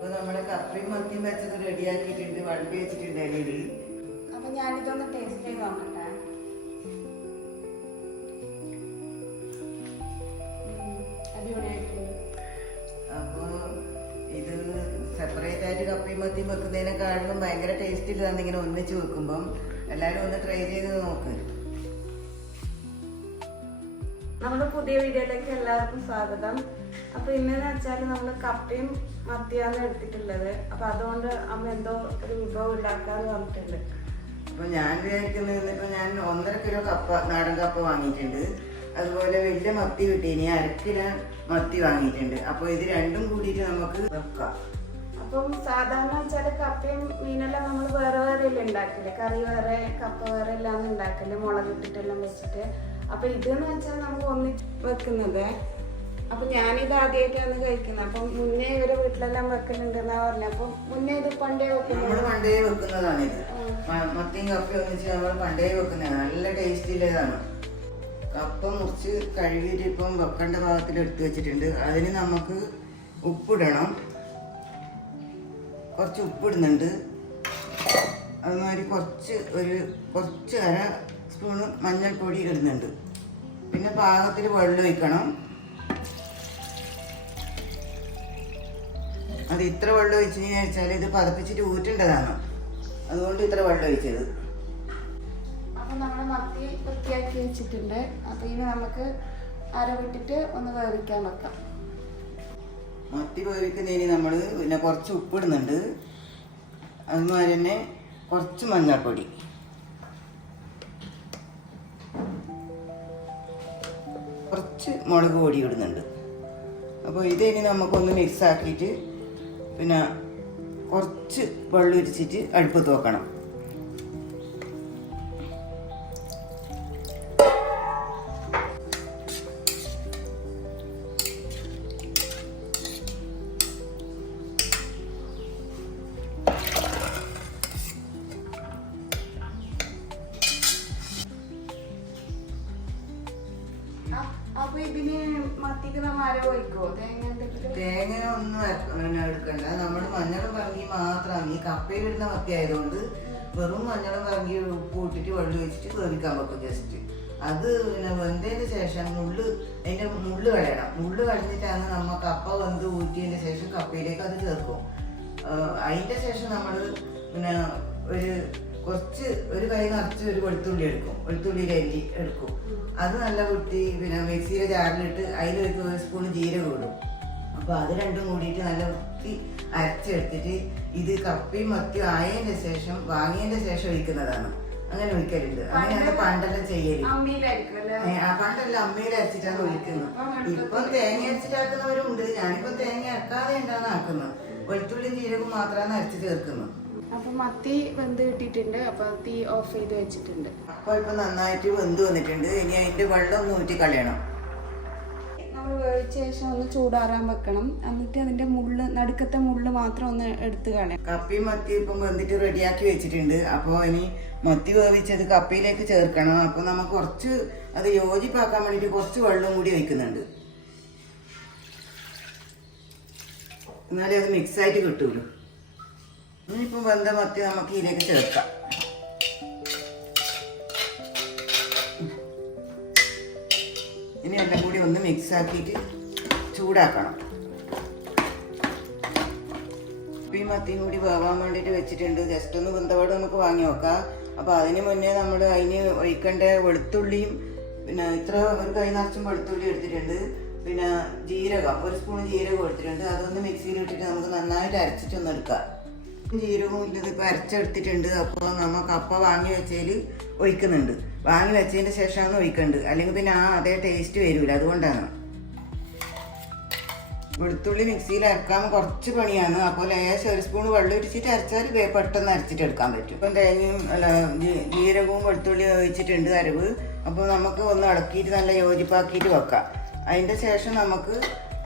അപ്പോൾ നമ്മുടെ കപ്പയും മത്തിയും വെച്ചത് റെഡിയാക്കിയിട്ടുണ്ട്, വഴപ്പി വെച്ചിട്ടുണ്ട് ഇലയിൽ. അപ്പൊ ഞാനിതൊന്ന് ടേസ്റ്റ് ചെയ്ത് നോക്കട്ടെ. അടിപൊളിയായിട്ടുണ്ട്. അപ്പോൾ ഇത് സെപ്പറേറ്റ് ആയിട്ട് കപ്പയും മത്തിയും വെക്കുന്നതിനെക്കാളും ഭയങ്കര ടേസ്റ്റ് ഇല്ലാന്ന് ഇങ്ങനെ ഒന്നിച്ച് വെക്കുമ്പം എല്ലാവരും ഒന്ന് ട്രൈ ചെയ്ത് നോക്ക്. നമ്മുടെ പുതിയ വീഡിയോയിലേക്ക് എല്ലാവർക്കും സ്വാഗതം. അപ്പൊ ഇന്നെന്ന് വെച്ചാൽ നമ്മൾ കപ്പയും മത്തിയാണ് എടുത്തിട്ടുള്ളത്. അപ്പൊ അതുകൊണ്ട് അമ്മ എന്തോ ഒരു വിഭവം ഉണ്ടാക്കാന്ന് പറഞ്ഞിട്ടുണ്ട്. അപ്പൊ ഞാൻ വിചാരിക്കുന്നത് ഇപ്പൊ ഞാൻ 1.5 കിലോ കപ്പ, നാടൻ കപ്പ വാങ്ങിയിട്ടുണ്ട്. അതുപോലെ വലിയ മത്തി കിട്ടീനി 1/2 കിലോ മത്തി വാങ്ങിയിട്ടുണ്ട്. അപ്പൊ ഇത് രണ്ടും കൂടിയിട്ട് നമുക്ക് വെക്കാം. അപ്പം സാധാരണ വെച്ചാല് കപ്പയും മീനെല്ലാം നമ്മൾ വേറെ വേറെ എല്ലാം ഉണ്ടാക്കില്ലേ, കറി വേറെ കപ്പ വേറെ എല്ലാം ഉണ്ടാക്കില്ലേ, മുളക് ഇട്ടിട്ടെല്ലാം വെച്ചിട്ട്. അപ്പൊ ഇതെന്ന് വെച്ചാൽ നമ്മൾ ഒന്നിച്ച് വെക്കുന്നത്. അപ്പൊ ഞാനിത് ആദ്യമായിട്ടാണ് കഴിക്കുന്നത്. അപ്പം മുന്നേ ഇവരെ വീട്ടിലെല്ലാം വെക്കുന്നുണ്ടെന്നാ പറഞ്ഞ. അപ്പൊ മുന്നേ ഇത് പണ്ടേ നമ്മള് പണ്ടേ വെക്കുന്നതാണ്. ഇത് മത്തിയും കപ്പയും ഒന്നിച്ച് നമ്മൾ പണ്ടേ വെക്കുന്നതാണ്. നല്ല ടേസ്റ്റ് ഉള്ളതാണ്. കപ്പ മുറിച്ച് കഴുകിയിട്ട് ഇപ്പം വെക്കേണ്ട ഭാഗത്തിൽ എടുത്തു വെച്ചിട്ടുണ്ട്. അതിന് നമുക്ക് ഉപ്പിടണം. കുറച്ച് ഉപ്പിടുന്നുണ്ട്. അതുമാതിരി കുറച്ച് 1/2 സ്പൂണ് മഞ്ഞൾപ്പൊടി ഇടുന്നുണ്ട്. പിന്നെ പാകത്തിൽ വെള്ളം ഒഴിക്കണം. അത് ഇത്ര വെള്ളം ഒഴിച്ചെന്ന് വെച്ചാൽ ഇത് പതപ്പിച്ചിട്ട് ഊറ്റേണ്ടതാണ്. അതുകൊണ്ട് ഇത്ര വെള്ളം ഒഴിച്ചത്. അപ്പൊ നമ്മൾ മത്തി വൃത്തിയാക്കി വെച്ചിട്ടുണ്ട്. അപ്പൊ ഇനി നമുക്ക് അരവിട്ടിട്ട് ഒന്ന് വേവിക്കാൻ വെക്കാം. മത്തി വേവിക്കുന്നതിന് നമ്മൾ പിന്നെ കുറച്ച് ഉപ്പിടുന്നുണ്ട്. അതുമാതിരി തന്നെ കുറച്ച് മഞ്ഞൾപ്പൊടി, കുറച്ച് മുളക് പൊടി ഇടുന്നുണ്ട്. അപ്പോൾ ഇതിനി നമുക്കൊന്ന് മിക്സ് ആക്കിയിട്ട് പിന്നെ കുറച്ച് വെള്ളം ഒഴിച്ചിട്ട് അടുപ്പത്ത് വെക്കണം. അപ്പൊ ഇതിന് മത്തിക്ക് നമ്മ അര ഒഴിക്കോ? തേങ്ങ ഒന്നും എടുക്കണ്ട. നമ്മൾ മഞ്ഞളും പറങ്ങി മാത്രമാണ്. ഈ കപ്പയിൽ ഇടുന്ന മത്തി ആയതുകൊണ്ട് വെറും മഞ്ഞളും പറങ്ങി ഉപ്പ് ഇട്ടിട്ട് വെള്ളം ഒഴിച്ചിട്ട് വേവിക്കാൻ വെക്കും. ജസ്റ്റ് അത് പിന്നെ വെന്തതിന് ശേഷം അതിന്റെ മുള്ള് കളയണം. മുള്ള് കളഞ്ഞിട്ടാണ് നമ്മൾ കപ്പ വെന്ത് ഊറ്റിയതിന് ശേഷം കപ്പയിലേക്ക് അത് ചേർക്കും. അതിന്റെ ശേഷം നമ്മൾ പിന്നെ ഒരു കൈ നിറച്ച് ഒരു വെളുത്തുള്ളി എടുക്കും. വെളുത്തുള്ളിയുടെ അരി എടുക്കും. അത് നല്ല കുത്തി പിന്നെ മിക്സിയിലെ ജാറിലിട്ട് അതിലൊരു 1 സ്പൂൺ ജീരകം ഇടും. അപ്പോൾ അത് രണ്ടും കൂടിയിട്ട് നല്ല വൃത്തി അരച്ചെടുത്തിട്ട് ഇത് കപ്പയും മത്തിയും ആയതിന്റെ ശേഷം വാങ്ങിയതിന്റെ ശേഷം ഒഴിക്കുന്നതാണ്. അങ്ങനെ ഒഴിക്കലുണ്ട്. അങ്ങനെയാണ് പണ്ടെല്ലാം ചെയ്യല്. പണ്ടെല്ലാം അമ്മയിൽ അരച്ചിട്ടാണ് ഒഴിക്കുന്നത്. ഇപ്പം തേങ്ങ അരച്ചിട്ടാക്കുന്നവരുണ്ട്. ഞാനിപ്പം തേങ്ങ അരക്കാതെ ഉണ്ടാണ് ആക്കുന്നത്. വെളുത്തുള്ളിയും ജീരകവും മാത്രമാണ് അരച്ച് ചേർക്കുന്നത്. അപ്പൊ മത്തി വെന്ത് കിട്ടിയിട്ടുണ്ട്. അപ്പൊ തീ ഓഫ് ചെയ്ത് വെച്ചിട്ടുണ്ട്. അപ്പൊ ഇപ്പൊ നന്നായിട്ട് വെന്ത് വന്നിട്ടുണ്ട്. ഇനി അതിന്റെ വെള്ളം ഒന്ന് ഊറ്റി കളയണം. നമ്മൾ വേവിച്ച ശേഷം ഒന്ന് ചൂടാറാൻ വെക്കണം. എന്നിട്ട് അതിന്റെ നടുക്കത്തെ മുള്ള് മാത്രം ഒന്ന് എടുത്ത് കളയാം. കപ്പയും മത്തി ഇപ്പം വെന്തിട്ട് റെഡിയാക്കി വെച്ചിട്ടുണ്ട്. അപ്പോൾ ഇനി മത്തി വേവിച്ചത് കപ്പയിലേക്ക് ചേർക്കണം. അപ്പൊ നമുക്ക് കുറച്ച് അത് യോജിപ്പാക്കാൻ വേണ്ടിട്ട് കുറച്ച് വെള്ളം കൂടി ഒഴിക്കുന്നുണ്ട്. എന്നാലേ അത് മിക്സായിട്ട് കിട്ടുള്ളൂ. ഇനിയിപ്പം വെന്ത മത്തി നമുക്ക് ഇതിലേക്ക് ചേർക്കാം. ഇനി എല്ലാം കൂടി ഒന്ന് മിക്സ് ആക്കിയിട്ട് ചൂടാക്കണം. ഈ മത്തിയും കൂടി വേവാൻ വേണ്ടിയിട്ട് വെച്ചിട്ടുണ്ട്. ജസ്റ്റ് ഒന്ന് വെന്തപാട് നമുക്ക് വാങ്ങി വെക്കാം. അപ്പോൾ അതിന് മുന്നേ നമ്മൾ അതിന് ഒഴിക്കേണ്ട വെളുത്തുള്ളിയും പിന്നെ ഒരു കൈ നിറച്ചും വെളുത്തുള്ളി എടുത്തിട്ടുണ്ട്. പിന്നെ ജീരകം 1 സ്പൂൺ ജീരകം എടുത്തിട്ടുണ്ട്. അതൊന്ന് മിക്സിയിൽ ഇട്ടിട്ട് നമുക്ക് നന്നായിട്ട് അരച്ചിട്ടൊന്ന് എടുക്കാം. ജീരകവും ഇല്ലത് ഇപ്പോൾ അരച്ചെടുത്തിട്ടുണ്ട്. അപ്പോൾ നമ്മൾ കപ്പ വാങ്ങി വെച്ചതിൽ ഒഴിക്കുന്നുണ്ട്. വാങ്ങി വെച്ചതിൻ്റെ ശേഷമാണ് ഒഴിക്കേണ്ടത്. അല്ലെങ്കിൽ പിന്നെ അതേ ടേസ്റ്റ് വരില്ല. അതുകൊണ്ടാണ് വെളുത്തുള്ളി മിക്സിയിൽ അരക്കാൻ കുറച്ച് പണിയാണ്. അപ്പോൾ ലേശം 1 സ്പൂൺ വെള്ളം ഒഴിച്ചിട്ട് അരച്ചാൽ പെട്ടെന്ന് അരച്ചിട്ട് എടുക്കാൻ പറ്റും. ഇപ്പം തേങ്ങയും ജീരകവും വെളുത്തുള്ളി ഒഴിച്ചിട്ടുണ്ട് അരവ്. അപ്പോൾ നമുക്ക് ഒന്ന് ഇളക്കിയിട്ട് നല്ല യോജിപ്പാക്കിയിട്ട് വെക്കാം. അതിൻ്റെ ശേഷം നമുക്ക്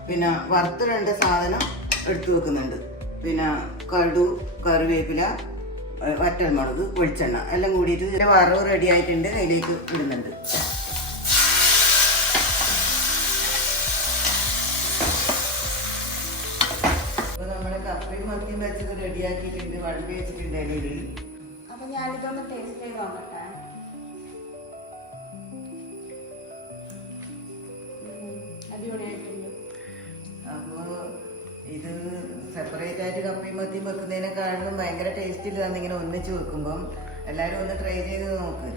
പിന്നെ വറുത്തിടേണ്ട സാധനം എടുത്തു വെക്കുന്നുണ്ട്. പിന്നെ കടു, കറിവേപ്പില, വറ്റൽമുളക്, വെളിച്ചെണ്ണ എല്ലാം കൂടിയിട്ട് ഇതിൻ്റെ വറവ് റെഡി ആയിട്ടുണ്ട്. അതിലേക്ക് ഇടുന്നുണ്ട്. അപ്പോൾ നമ്മുടെ കപ്പയും മത്തിയും വെച്ചത് റെഡിയാക്കിയിട്ടുണ്ട്, വഴമ്പി വെച്ചിട്ടുണ്ട് ഇലയിൽ. അപ്പൊ ഞാനിതൊന്ന് ടേസ്റ്റ് ചെയ്ത് നോക്കട്ടെ. അടിപൊളിയായിട്ടുണ്ട്. അപ്പോ ഇത് സെപ്പറേറ്റ് ആയിട്ട് കപ്പയും മത്തിയും വെക്കുന്നതിനെക്കാളും ഭയങ്കര ടേസ്റ്റ് ഇല്ലാന്ന് ഇങ്ങനെ ഒന്നിച്ച് വെക്കുമ്പം എല്ലാരും ഒന്ന് ട്രൈ ചെയ്ത് നോക്ക്.